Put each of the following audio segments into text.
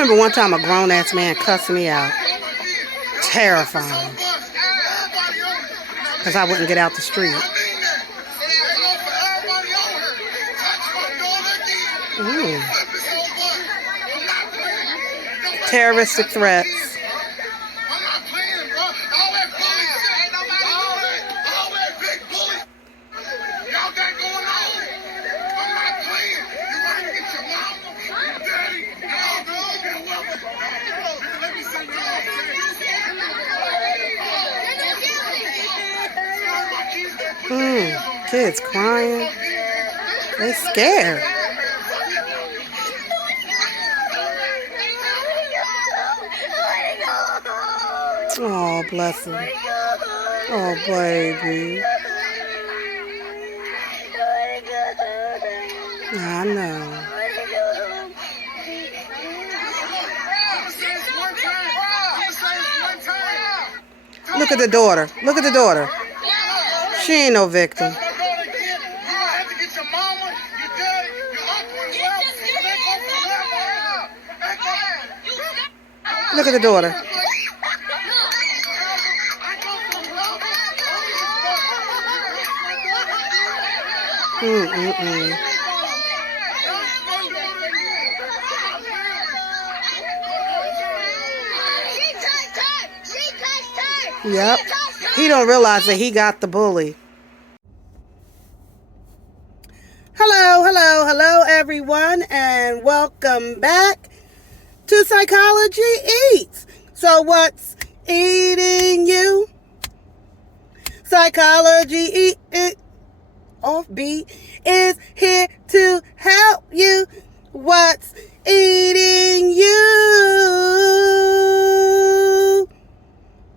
remember one time a grown-ass man cussed me out. Terrifying. Because I wouldn't get out the street. Ooh. Terroristic threats. Kids crying. They scared. Oh, bless him. Oh, baby. I know. Look at the daughter. Look at the daughter. She ain't no victim. Look at the daughter. Yep. He don't realize that he got the bully. Hello, everyone, and welcome back to Psychology Eats. So what's eating you? Psychology Offbeat is here to help you. What's eating you?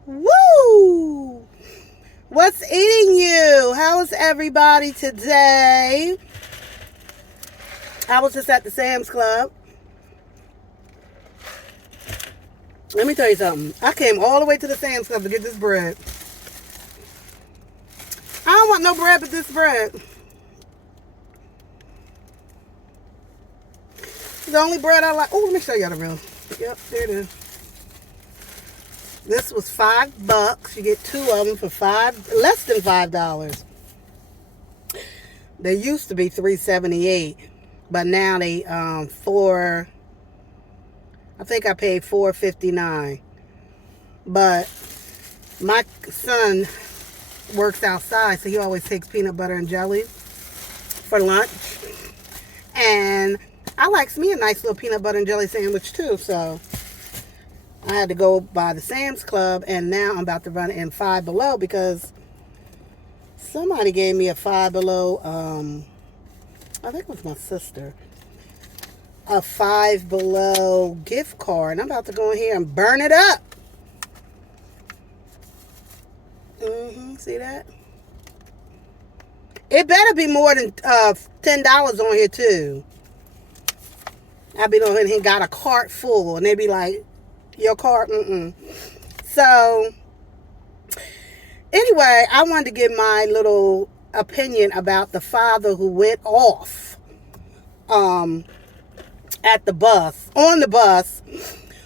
Woo! What's eating you? How is everybody today? I was just at the Sam's Club. Let me tell you something. I came all the way to the Sam's Club to get this bread. I don't want no bread but this bread. The only bread I like. Oh, let me show y'all the real. Yep, there it is. This was $5. You get two of them for less than $5. They used to be $3.78, but now they I think I paid $4.59. But my son works outside, so he always takes peanut butter and jelly for lunch. And I likes me a nice little peanut butter and jelly sandwich too, so I had to go by the Sam's Club, and now I'm about to run in Five Below because somebody gave me a Five Below, I think it was my sister, a Five Below gift card. And I'm about to go in here and burn it up. See that? It better be more than $10 on here too. I be on here and got a cart full, and they be like, your cart, So, anyway, I wanted to give my little opinion about the father who went off on the bus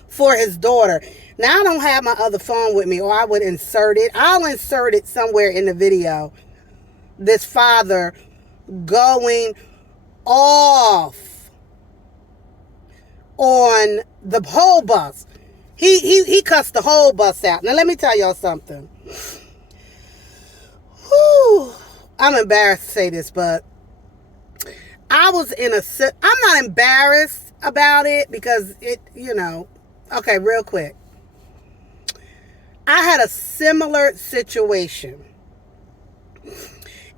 for his daughter. Now, I don't have my other phone with me, or I would insert it. I'll insert it somewhere in the video. This father going off on the whole bus. He cussed the whole bus out. Now, let me tell y'all something. Whew. I'm embarrassed to say this, but I was I'm not embarrassed about it because okay, real quick. I had a similar situation,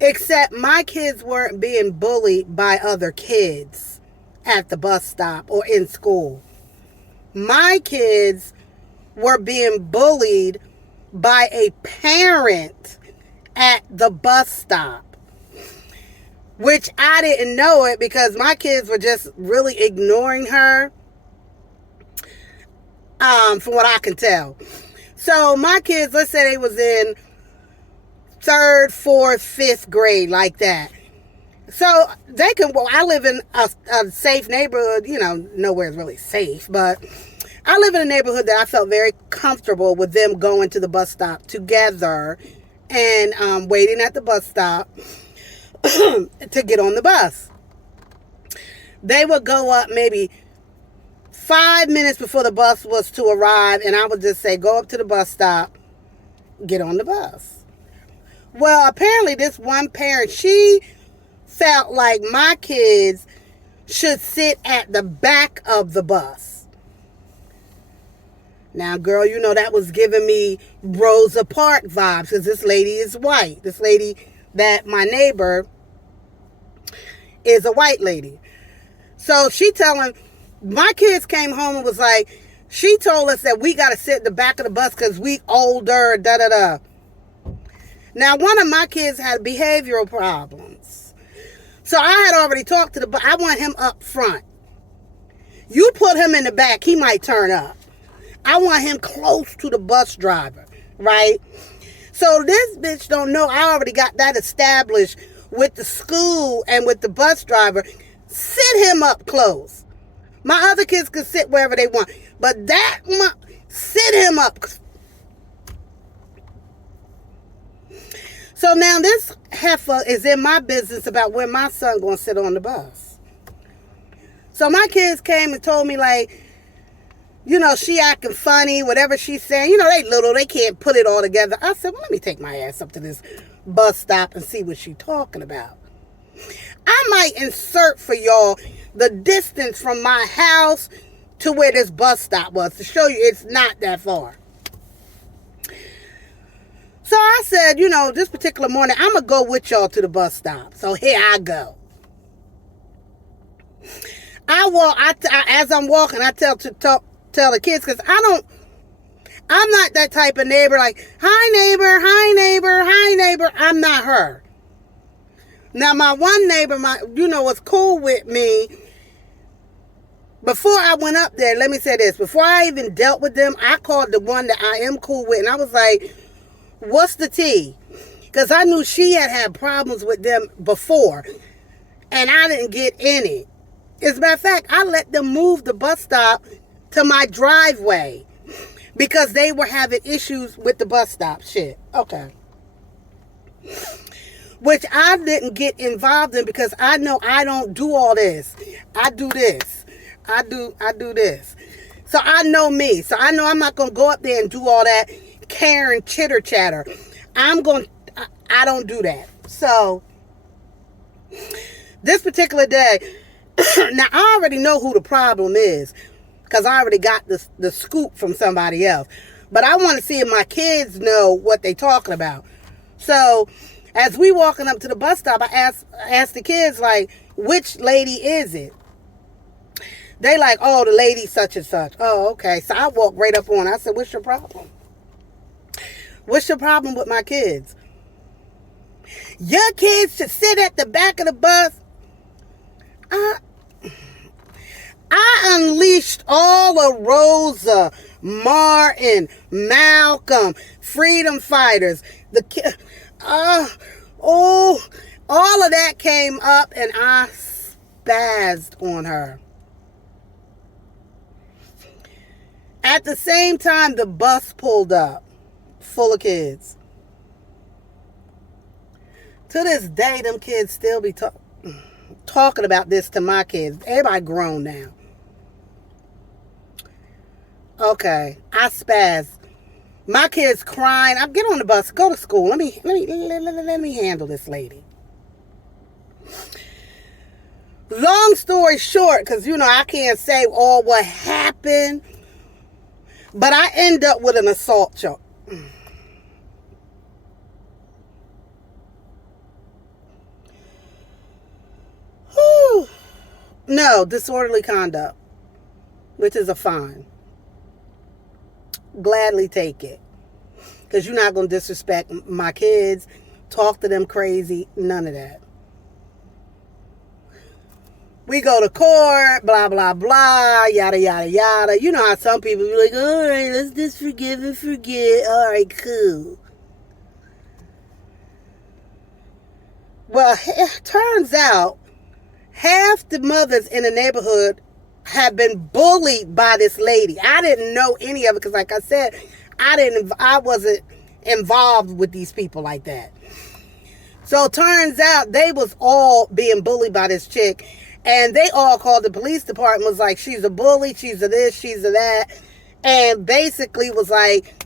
except my kids weren't being bullied by other kids at the bus stop or in school. My kids were being bullied by a parent at the bus stop, which I didn't know it because my kids were just really ignoring her, from what I can tell. So my kids, let's say they was in 3rd, 4th, 5th grade, like that. So they can, I live in a safe neighborhood, nowhere is really safe, but I live in a neighborhood that I felt very comfortable with them going to the bus stop together and waiting at the bus stop to get on the bus. They would go up maybe 5 minutes before the bus was to arrive, and I would just say, go up to the bus stop, get on the bus. Well, apparently this one parent, she felt like my kids should sit at the back of the bus. Now, girl, you know that was giving me Rosa Parks vibes, because this lady is white. This lady that my neighbor is a white lady. So she telling, my kids came home and was like, she told us that we got to sit in the back of the bus because we older, da-da-da. Now, one of my kids had behavioral problems. So I had already talked to I want him up front. You put him in the back, he might turn up. I want him close to the bus driver, right? So this bitch don't know I already got that established with the school and with the bus driver. Sit him up close. My other kids can sit wherever they want. But that one, sit him up. So now this heifer is in my business about when my son going to sit on the bus. So my kids came and told me, like, you know, she acting funny, whatever she's saying. You know, they little, they can't put it all together. I said, well, let me take my ass up to this bus stop and see what she's talking about. I might insert for y'all the distance from my house to where this bus stop was to show you it's not that far. So I said, you know, this particular morning, I'm going to go with y'all to the bus stop. So here I go. As I'm walking, I tell the kids, because I'm not that type of neighbor like, hi neighbor, hi neighbor, hi neighbor. I'm not her. Now my one neighbor, was cool with me. Before I went up there, let me say this. Before I even dealt with them, I called the one that I am cool with. And I was like, what's the tea? Because I knew she had problems with them before. And I didn't get in it. As a matter of fact, I let them move the bus stop to my driveway. Because they were having issues with the bus stop shit. Okay. Which I didn't get involved in because I know I don't do all this. I do this. I do this. So I know me. So I know I'm not going to go up there and do all that Karen chitter chatter. I don't do that. So this particular day, now I already know who the problem is because I already got the scoop from somebody else. But I want to see if my kids know what they talking about. So as we walking up to the bus stop, I asked the kids, like, which lady is it? They like, oh, the lady such and such. Oh, okay. So I walked right up on her. I said, what's your problem? What's your problem with my kids? Your kids should sit at the back of the bus. I unleashed all of Rosa, Martin, Malcolm, freedom fighters. All of that came up and I spazzed on her. At the same time, the bus pulled up full of kids. To this day, them kids still be talking about this to my kids. Everybody grown now. Okay, I spazzed. My kids crying. I get on the bus, go to school. Let me handle this lady. Long story short, because I can't say all what happened, but I end up with an assault charge. No, disorderly conduct, which is a fine. Gladly take it. Because you're not going to disrespect my kids, talk to them crazy, none of that. We go to court, blah, blah, blah, yada, yada, yada. You know how some people be like, all right, let's just forgive and forget. All right, cool. Well, it turns out half the mothers in the neighborhood have been bullied by this lady. I didn't know any of it because, like I said, I wasn't involved with these people like that. So it turns out they was all being bullied by this chick, and they all called the police department, was like, she's a bully, she's a this, she's a that, and basically was like,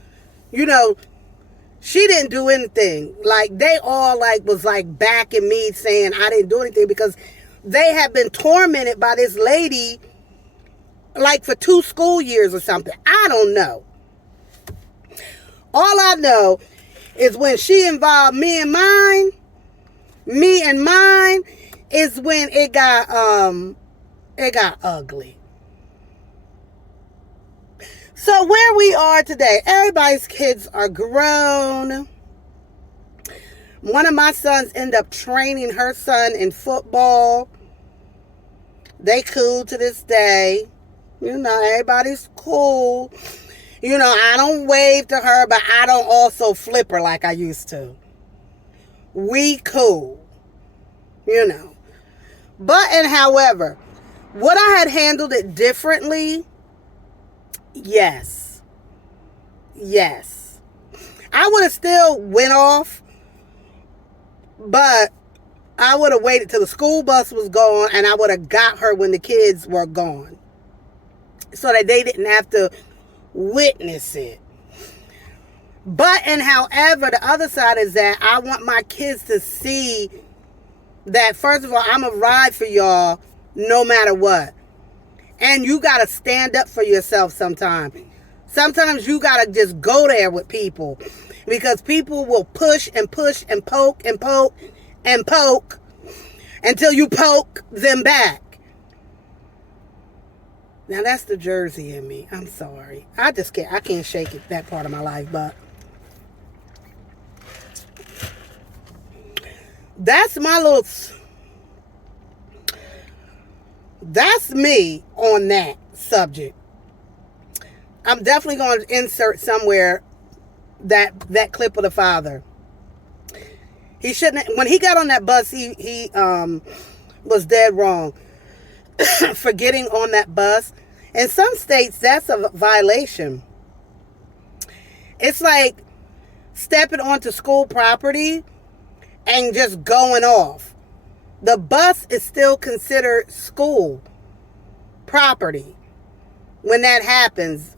you know, she didn't do anything. Like, they all like was like backing me, saying I didn't do anything, because they have been tormented by this lady like for 2 school years or something. I don't know. All I know is when she involved me and mine is when it got ugly. So where we are today, everybody's kids are grown. One of my sons ended up training her son in football. They cool to this day. You know, everybody's cool. You know, I don't wave to her, but I don't also flip her like I used to. We cool. You know. But, and however, would I had handled it differently? Yes. Yes. I would have still went off, but I would have waited till the school bus was gone, and I would have got her when the kids were gone, so that they didn't have to witness it. But, and however, the other side is that I want my kids to see that, first of all, I'm a ride for y'all no matter what. And you got to stand up for yourself sometimes. Sometimes you got to just go there with people, because people will push and push and poke and poke and poke until you poke them back. Now, that's the Jersey in me. I'm sorry. I can't shake it, that part of my life, but that's that's me on that subject. I'm definitely going to insert somewhere that clip of the father. He shouldn't, when he got on that bus, he was dead wrong for getting on that bus. In some states, that's a violation. It's like stepping onto school property and just going off. The bus is still considered school property when that happens.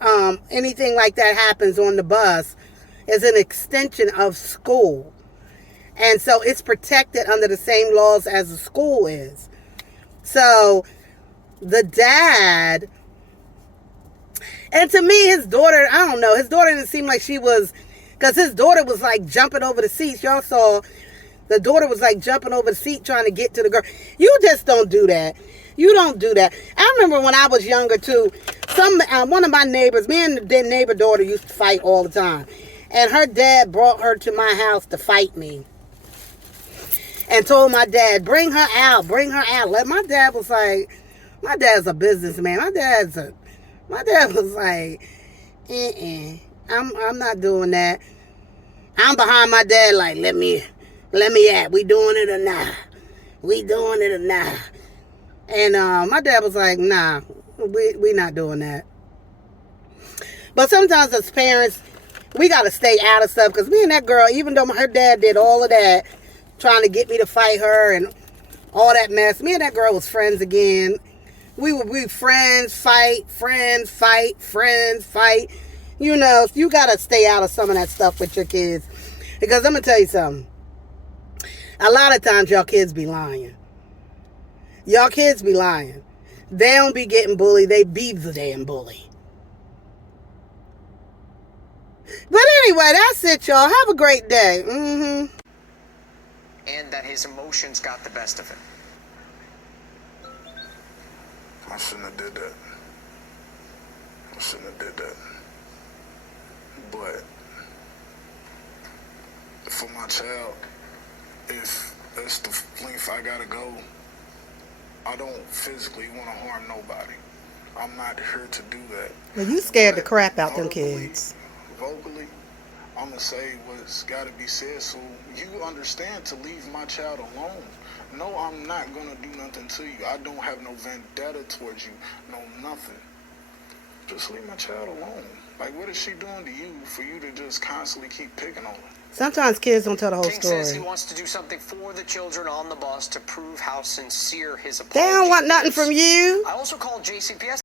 Anything like that happens on the bus is an extension of school. And so it's protected under the same laws as the school is. So the dad, and to me, his daughter, I don't know, his daughter didn't seem like she was, because his daughter was like jumping over the seats. Y'all saw the daughter was like jumping over the seat trying to get to the girl. You just don't do that. You don't do that. I remember when I was younger too, one of my neighbors, me and the neighbor daughter used to fight all the time. And her dad brought her to my house to fight me. And told my dad, bring her out, bring her out. My dad was like, my dad's a businessman. My dad was like, I'm not doing that. I'm behind my dad like, let me at. We doing it or not? We doing it or not? And my dad was like, nah, we not doing that. But sometimes as parents, we got to stay out of stuff, because me and that girl, even though her dad did all of that, trying to get me to fight her and all that mess, me and that girl was friends again. We would be friends, fight, friends, fight, friends, fight. You know, you got to stay out of some of that stuff with your kids. Because I'm going to tell you something. A lot of times y'all kids be lying. Y'all kids be lying. They don't be getting bullied. They be the damn bully. But anyway, that's it, y'all. Have a great day. And that his emotions got the best of him. I shouldn't have did that. But for my child, if that's the length I gotta go, I don't physically want to harm nobody. I'm not here to do that. Well, you scared the crap out them kids. Vocally, I'm going to say what's got to be said so you understand to leave my child alone. No, I'm not going to do nothing to you. I don't have no vendetta towards you. No, nothing. Just leave my child alone. Like, what is she doing to you for you to just constantly keep picking on her? Sometimes kids don't tell the whole King says he story. wants to do something for the children on the bus to prove how sincere his They apology don't want nothing is. from you. I also called JCPS.